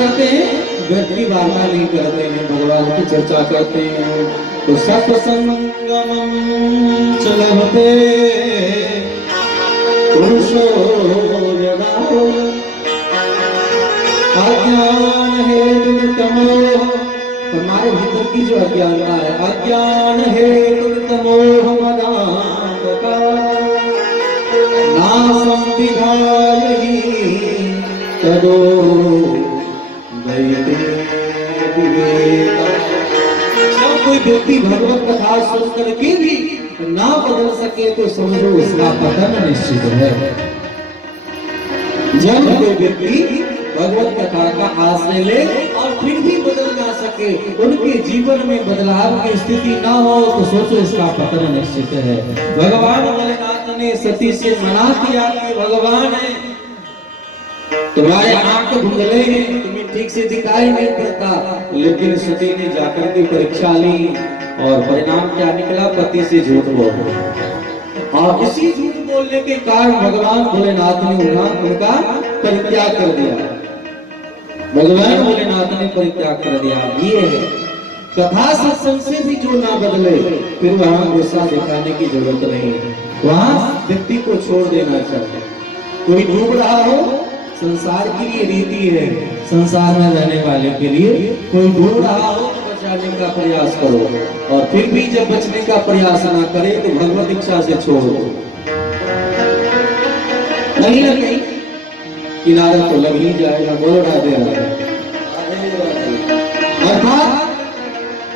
रहते हैं, व्यक्ति वार्ता नहीं करते हैं, भगवान की चर्चा करते हैं। तो सत्संगम चलते पुरुषो यदा अज्ञान है तमो, हमारे भीतर की जो अज्ञानता है, अज्ञान है तमो मदांधका नासं विधायहि तदो दैते विवेका। जब कोई व्यक्ति भगवत कथा सुन करके भी ना बदल सके तो समझो उसका पतन निश्चित है। जब कोई व्यक्ति भगवत कथा का आश्रय ले और फिर भी बदल ना सके, उनके जीवन में बदलाव की स्थिति ना हो, तो सोचो इसका पतन निश्चित है। भगवान भोलेनाथ ने सती से मना किया कि भगवान है, तुम्हारे आंख धुंधले हैं, तुम्हें ठीक से दिखाई नहीं पड़ता। लेकिन सती ने जाकर के परीक्षा ली और परिणाम क्या निकला? पति से झूठ बोल, और इसी झूठ बोलने के कारण भगवान भोलेनाथ ने उनका परित्याग कर दिया। भगवान भोलेनाथ ने परित्याग कर दिया। ये है कथा सत्संग से भी जो ना बदले, फिर वहां गुस्सा दिखाने की जरूरत नहीं है, वहां व्यक्ति को छोड़ देना चाहिए। कोई डूब रहा हो, संसार की ये रीति है, संसार में रहने वाले के लिए कोई डूब रहा हो तो बचाने का प्रयास करो, और फिर भी जब बचने का प्रयास ना करे तो भगवत इच्छा से छोड़ दो। कहीं ना कहीं किनारा तो लग ही जाएगा। बोलो राधे राधे। अर्थात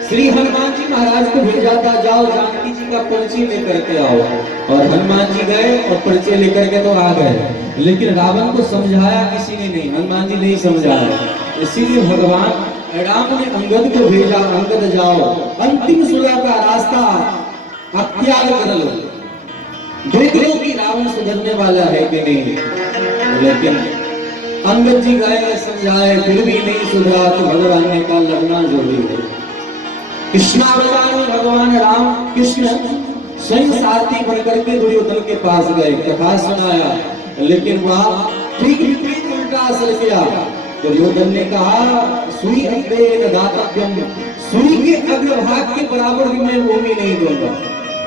श्री हनुमान जी महाराज को भेजा था, जाओ जानकी जी का परिचय लेकर के आओ, और हनुमान जी गए और परिचय लेकर के तो आ गए, लेकिन रावण को समझाया किसी ने नहीं, हनुमान जी नहीं समझाया। इसीलिए भगवान राम ने अंगद को भेजा, अंगद जाओ अंतिम सुलह का रास्ता आप त्याग कर लो, देख लो कि रावण सुधरने वाला है कि नहीं। लेकिन अंगद जी गए, समझाए, फिर भी नहीं सुधरा, तो भगवान ने कहा लड़ना जरूरी है। कृष्णावतार में भगवान राम कृष्ण स्वयं सारथी बनकर के दुर्योधन के पास गए, कथा सुनाया, लेकिन वहां ठीक विपरीत उल्टा असर किया। दुर्योधन ने कहा सुई अग्रे दातव्यम, सुई के अग्रभाग के बराबर भी मैं भूमि नहीं दूंगा,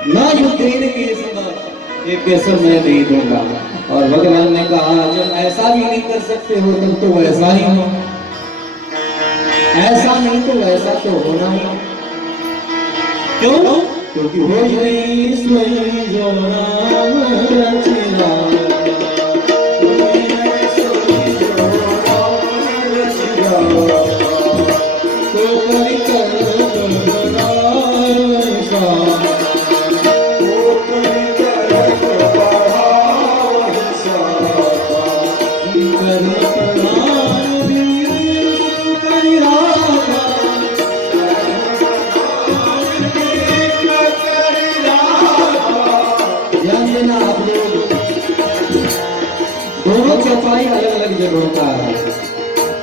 न युद्धेन के समय एक केसर मैं नहीं दूंगा। और भगवान ने कहा जब ऐसा भी नहीं कर सकते हो तब तो वैसा ही हो, ऐसा नहीं तो वैसा तो होना ही। क्यों? क्योंकि हो गई स्वयं जो राम रचिला, तो करी दोनों चौपाई अलग अलग जगहों का है,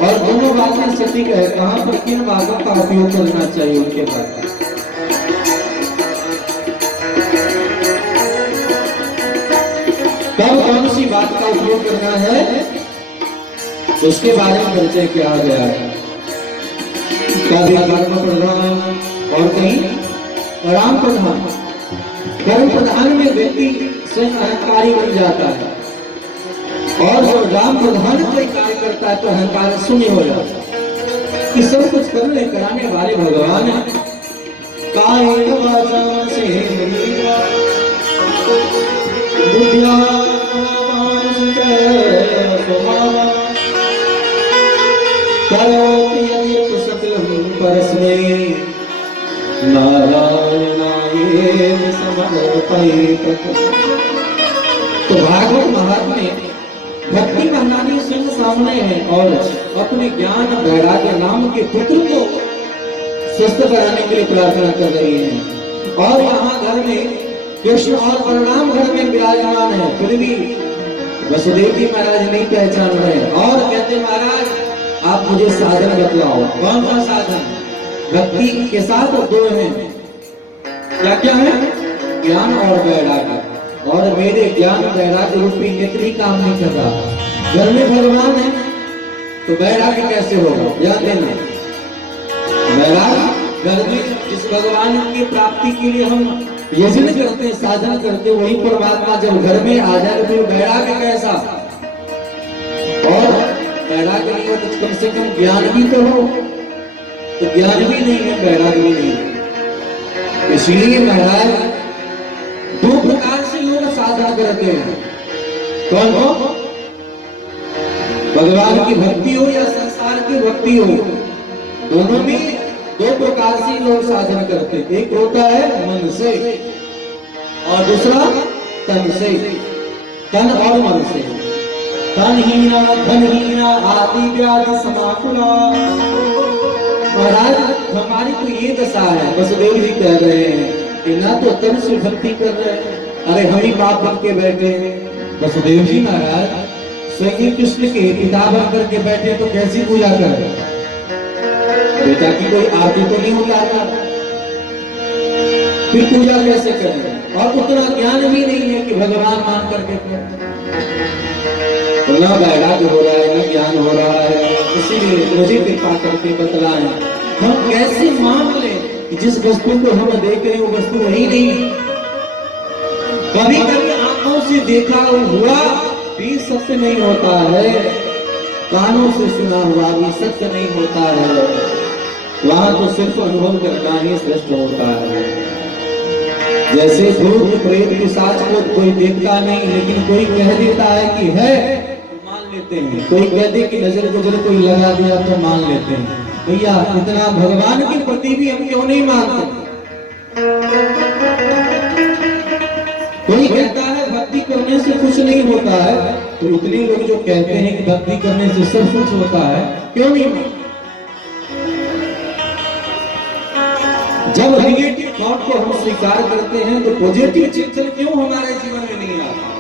और दोनों बातें सटीक है। कहां पर किन बातों का उपयोग करना चाहिए उनके बाद कब कौन सी बात का उपयोग करना है, उसके बारे में परिचय किया गया है। कभी कर्म प्रधान और कहीं राम प्रधान। कर्म प्रधान में व्यक्ति स्वयं अहंकारी बन जाता है, और जो राम प्रधान कोई कार्य करता है तो अहंकार शून्य हो जाता है कि सब कुछ करने कराने वाले भगवान है। कायेन वाचा से बुद्धिया करोति यदि सकलं परस्मै नारायणाय समर्पयेत्। तो भागवत महात्म्य भक्ति महारानी सिंह सामने है, और अपने ज्ञान वैराग्य नाम के पुत्र को स्वस्थ कराने के लिए प्रार्थना कर रही है। और यहाँ घर में कृष्ण और बलराम घर में विराजमान है, फिर भी वसुदेव जी महाराज नहीं पहचान रहे, और कहते महाराज आप मुझे साधन बतलाओ। कौन सा साधन? भक्ति के साथ दो हैं, क्या क्या है? ज्ञान और वैराग्य। और मेरे ज्ञान वैराग्य रूपी नेत्र ही काम नहीं कर रहा। घर में भगवान है, तो वैराग्य कैसे होगा? ध्यान देना, वैराग्य घर में जिस भगवान की प्राप्ति के लिए हम यजन करते हैं, साधन करते हैं, वही परमात्मा जब घर में आ जाए तो फिर वैराग्य कैसा? और वैराग्य नहीं हो तो कम से कम ज्ञान भी तो हो, तो ज्ञान भी नहीं है, वैराग्य भी नहीं है। इसलिए महाराज दो प्रकार से लोग साधना करते हैं। कौन हो? भगवान की भक्ति हो या संसार की भक्ति हो, दोनों में दो प्रकार से लोग साधन करते हैं। एक होता है मन से और दूसरा तन से। तन और मन से। तनहीना धनहीना आदि व्याधि समाकुला। महाराज हमारी तो ये दशा है, वसुदेव जी कह रहे हैं कि ना तो तन से भक्ति कर रहे हैं, अरे हम ही पाप बन के बैठे हैं। वसुदेव जी महाराज स्वयं कृष्ण के पिता बन करके बैठे तो कैसी पूजा कर? बेटा की कोई आरती तो नहीं उतारता, फिर पूजा कैसे करें? और उतना ज्ञान भी नहीं है कि भगवान मान करके तो ना वैराग्य हो रहा है, ना ज्ञान हो रहा है। इसीलिए मुझे कृपा करके बतलाएं, हम कैसे मान लें कि जिस वस्तु को हम देख रहे हैं वो वस्तु वही नहीं। कभी कभी आंखों से देखा हुआ भी सत्य नहीं होता है, कानों से सुना हुआ भी सत्य नहीं होता है। वहां तो सिर्फ अनुभव करना ही श्रेष्ठ होता है। जैसे भूत प्रेत पिशाच को कोई देखता नहीं, लेकिन कोई कह देता है कि है तो मान लेते हैं। कोई कह दे कि नजर गुजर कोई लगा दिया तो मान लेते हैं। भैया इतना भगवान के प्रति भी हम क्यों नहीं मानते? कोई कहता है भक्ति करने से कुछ नहीं होता है, तो इतने लोग जो कहते हैं कि भक्ति करने से सब कुछ होता है, क्यों नहीं मानते? जब नेगेटिव थॉट को हम स्वीकार करते हैं तो पॉजिटिव चिंतन क्यों हमारे जीवन में नहीं आता?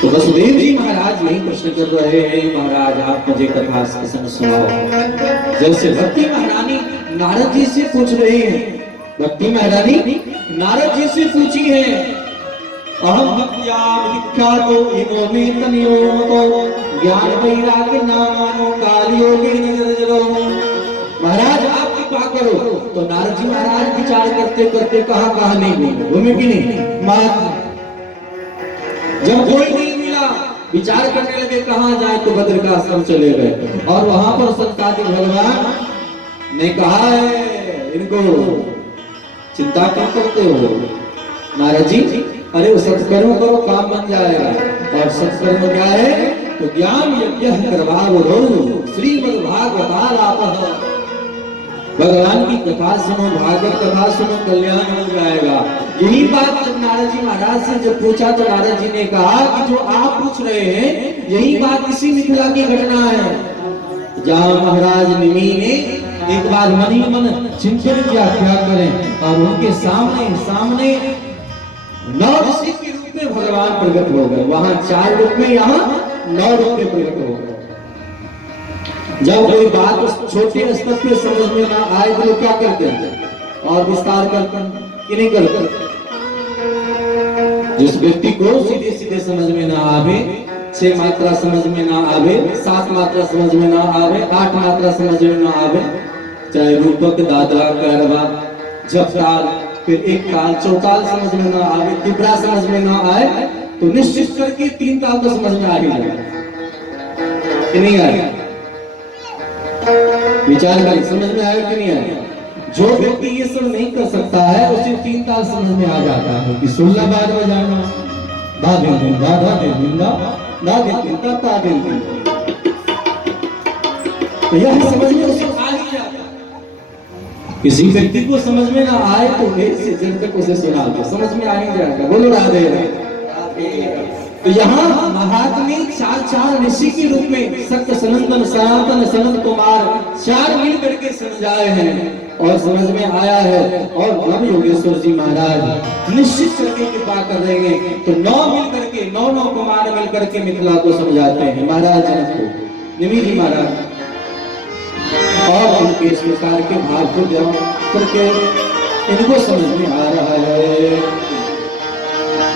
तो वसुदेव जी महाराज यही प्रश्न कर रहे हैं, महाराज आप मुझे कथा सुनाओ। जैसे भक्ति महारानी नारद जी से पूछ रही हैं, भक्ति महारानी नारद जी से पूछी है, अहम भक्त्या विख्यातो इमो मे तनयो ज्ञान वैराग्य नामानो काल योगे निर्जरो। महाराज आप कृपा करो। तो नारद जी महाराज विचार करते करते कहा नहीं घूमे की नहीं मात। जब कोई नहीं मिला विचार करने लगे कहां जाए, तो बद्र का आश्रम चले गए और वहां पर सत्तादि भगवान ने कहा है इनको चिंता क्यों करते हो नारद जी? अरे वो सत्कर्म करो काम बन जाएगा। और सत्कर्म क्या है? तो ज्ञान यज्ञ करवाओ श्रीमद् भागवतालापः। भगवान की कथा सुनो, भागवत कथा सुनो, कल्याण हो जाएगा। यही बात जब नारद जी महाराज से जब पूछा तो नारद जी ने कहा कि जो आप पूछ रहे हैं यही बात इसी मिथिला की घटना है, जहाँ महाराज निमि ने एक बार मन ही मन चिंतन किया क्या करें, और उनके सामने 9 ऋषि के रूप में भगवान प्रकट हो गए। वहां 4 रूप में, यहाँ 9 रूप में प्रकट हो गए। जब कोई बात उस छोटे स्तर पे समझ में ना आए तो क्या करते हैं? और विस्तार करते हैं कि नहीं करते? जिस व्यक्ति को सीधे सीधे समझ में ना आवे, 6 मात्रा समझ में ना आवे, 7 मात्रा समझ में ना आवे, 8 मात्रा समझ में ना आवे, चाहे रूपक दादरा करवा जपताल, फिर एक ताल चौताल समझ में ना आवे, तिबरा समझ में ना आए, तो निश्चित करके 3 ताल तो समझ में आ ही जाएगा कि नहीं आएगा? विचार करें, समझ में आया कि नहीं आया? जो व्यक्ति ये सब नहीं कर सकता है उसे 3 ताल समझ में आ जाता है कि 16 बार बजाना, दा दिन दिन दा दा दिन दिन दा दा दिन दिन दा ता दिन दिन, तो यह समझ में उसे आ ही जाता है। किसी व्यक्ति को समझ में ना आए तो एक से जब तक उसे सुना दो, समझ में आ ही जाएगा। बोलो राधे राधे। तो यहाँ महात्मे 4 ऋषि के रूप में सत्य सनंदन सनातन सनत कुमार 4 मिल करके समझाए हैं और समझ में आया है। और नव योगेश्वर जी महाराज निश्चित करके कृपा कर रहे हैं, तो 9 मिल करके 9 कुमार मिल करके मिथिला को समझाते हैं महाराज जनक को, निमि जी महाराज। और उनके इस प्रकार के भाव को ध्यान करके इनको समझ में आ रहा है।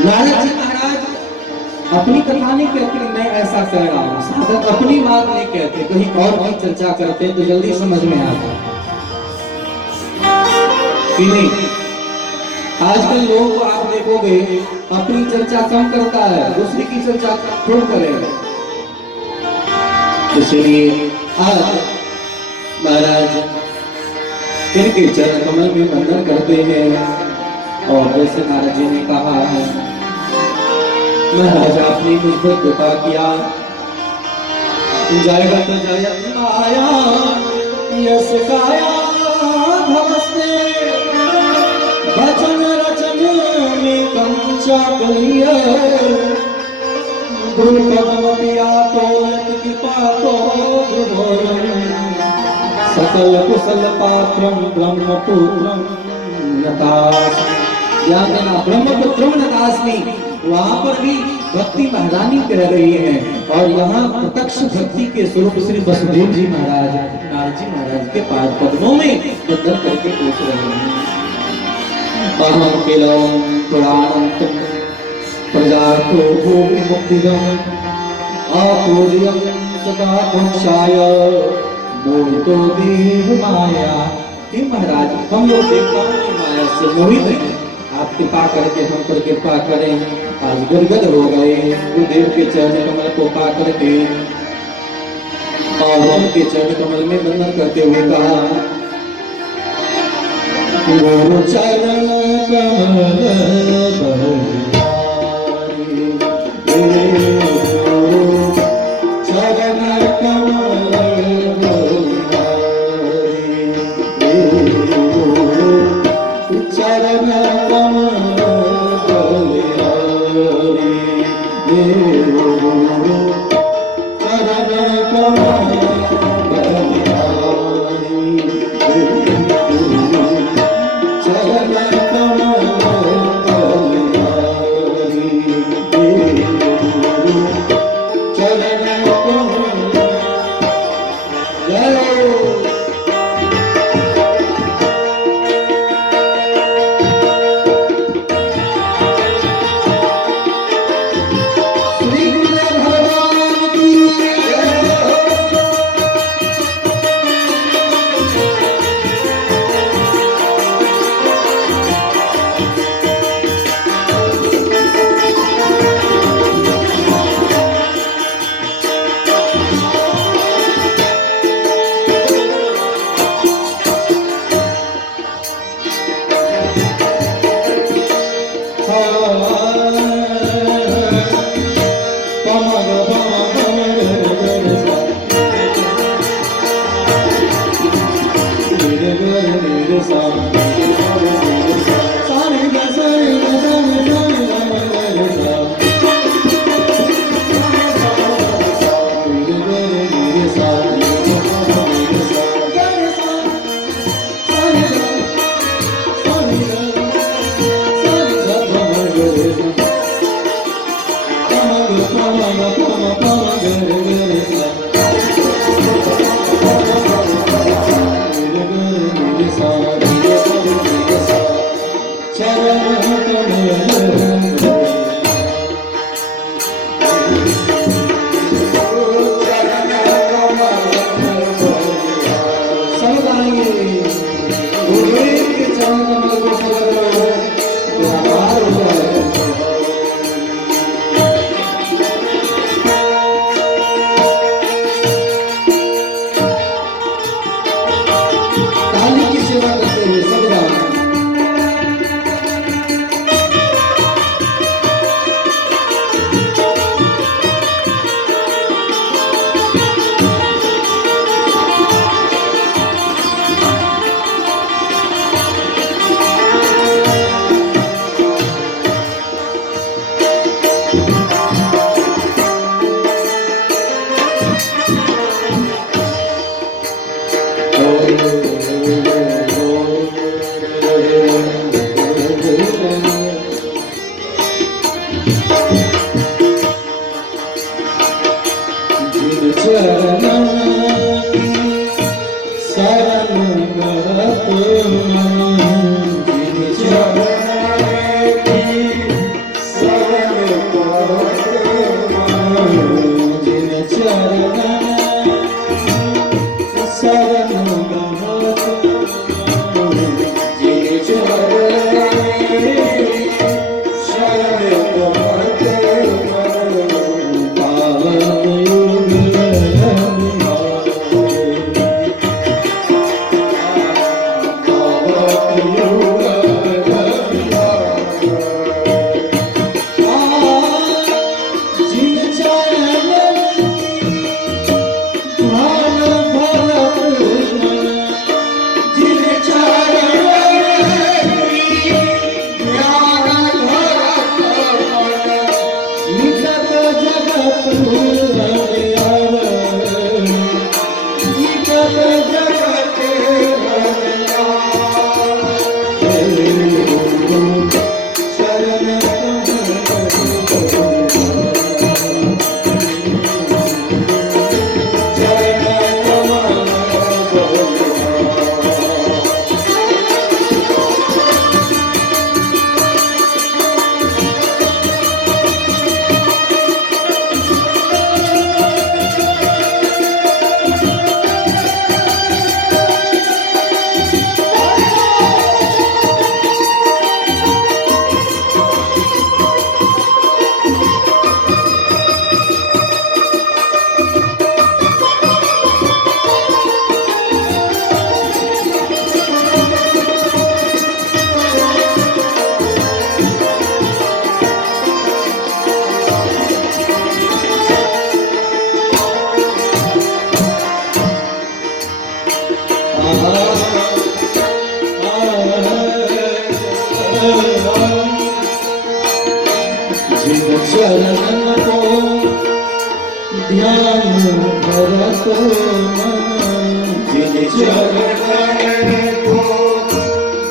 नारद जी महाराज अपनी कथा नहीं कहते कि मैं ऐसा कह रहा हूँ, साधक अपनी बात नहीं कहते, कहीं और की चर्चा करते हैं तो जल्दी समझ में आता कि नहीं। आजकल लोगों को आप देखोगे अपनी चर्चा कम करता है, दूसरी की चर्चा खूब करेगा। इसलिए आज महाराज इनके चरण कमल में वंदन करते हैं। और जैसे नारद जी ने कहा है, महाराज आपने मुझ पर कृपा किया, जाएगा तो जय माया यश काया भवस्ते, वचन रचन में कंचा कलिया, द्रुपदम पिया तो यत कृपा तो सकल कुशल पात्रम ब्रह्मपुत्रम नतास्मि। ध्यान देना, ब्रह्मपुत्रम नतास्मि, वहां पर भी भक्ति महारानी कह रही है। और यहाँ प्रत्यक्ष भक्ति के स्वरूप श्री वसुदेव जी महाराज नारद जी महाराज के पाद पद्मों में बदल करके पूछ रहे हैं। अहम किलम पुराणंतम प्रजातो भूमि मुक्तिदम आपूर्यम सदा पुंसाय मोहितो देव माया। हे महाराज, हम लोग देवताओं की माया से मोहित हैं, आप कृपा करके हम पर कृपा करें। आज गदगद हो गए गुरुदेव के चरण कमल को पा करके, और उनके चरण कमल में वंदन करते हुए कहा, गुरु चरण कमल Sorry. चरण को ध्यान भरत मन, जिन चरण को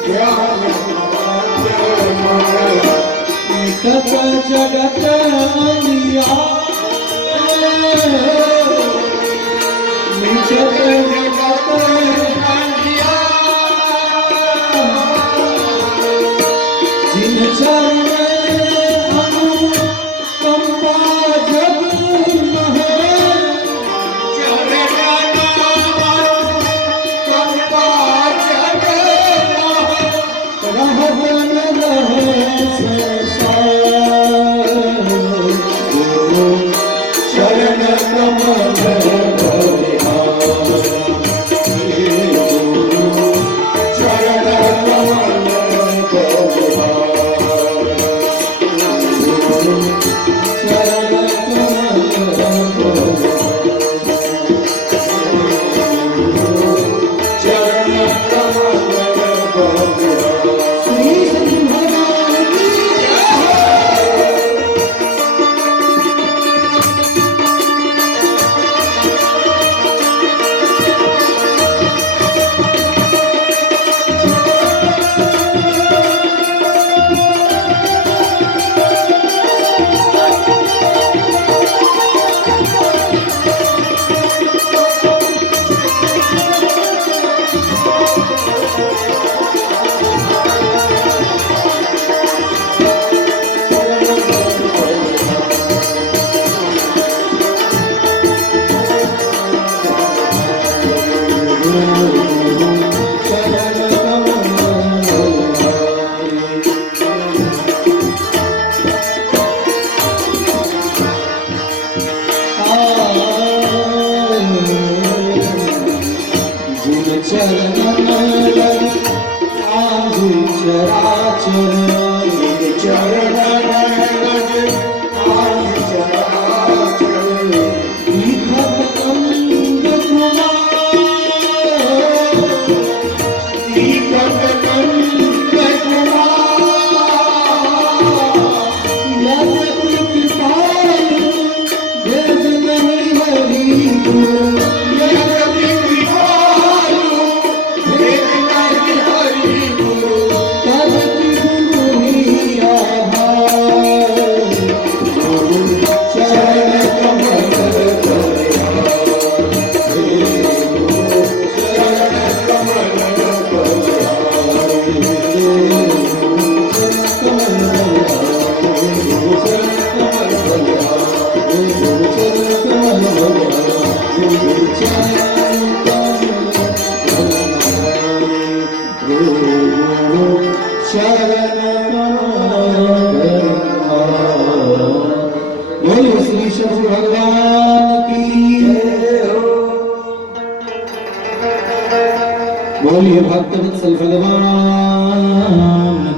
ध्यान भरत मन, मिटत जगत अंधियार, मिटत जगत अंधियार, जिन चरण बोलिए भक्तवत्सल भगवान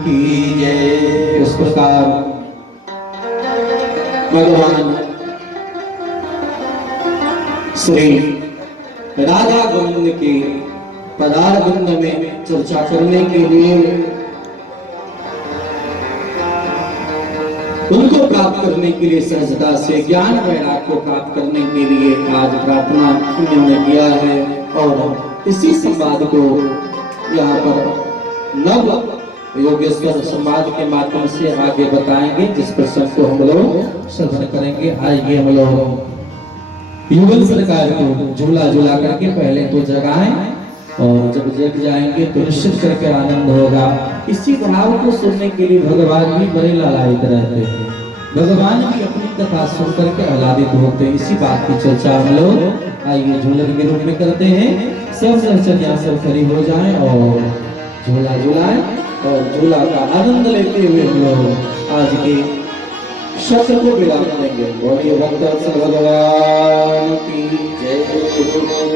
की जय। इस प्रकार भगवान श्री राधा गोविंद के पदारविंद में चर्चा करने के लिए उनको प्राप्त करने के लिए सहजता से ज्ञान वैराग्य को प्राप्त करने के लिए आज प्रार्थना इन्होंने किया है। और इसी संवाद को यहाँ पर नव योगेश्वर संवाद के माध्यम से आगे बताएंगे, जिस प्रसंग को हम लोग श्रवण करेंगे। आइए हम लोग युगल सरकार को झूला झूला करके पहले तो जगाएं, और जब जग जाएंगे तो निश्चित करके आनंद होगा। इसी भाव को सुनने के लिए भगवान भी बड़े लालायित रहते हैं, भगवान भी अपनी कथा सुन करके आह्लादित होते हैं। इसी बात की चर्चा हम लोग आइए झूलन के रूप में करते हैं। सब चर्चा सब खड़ी हो जाएं और झूला झूलाएं और झूला का आनंद लेते हुए हम लोग आज के सत्र को विराम देंगे। बोलिए भक्त भगवान की जय।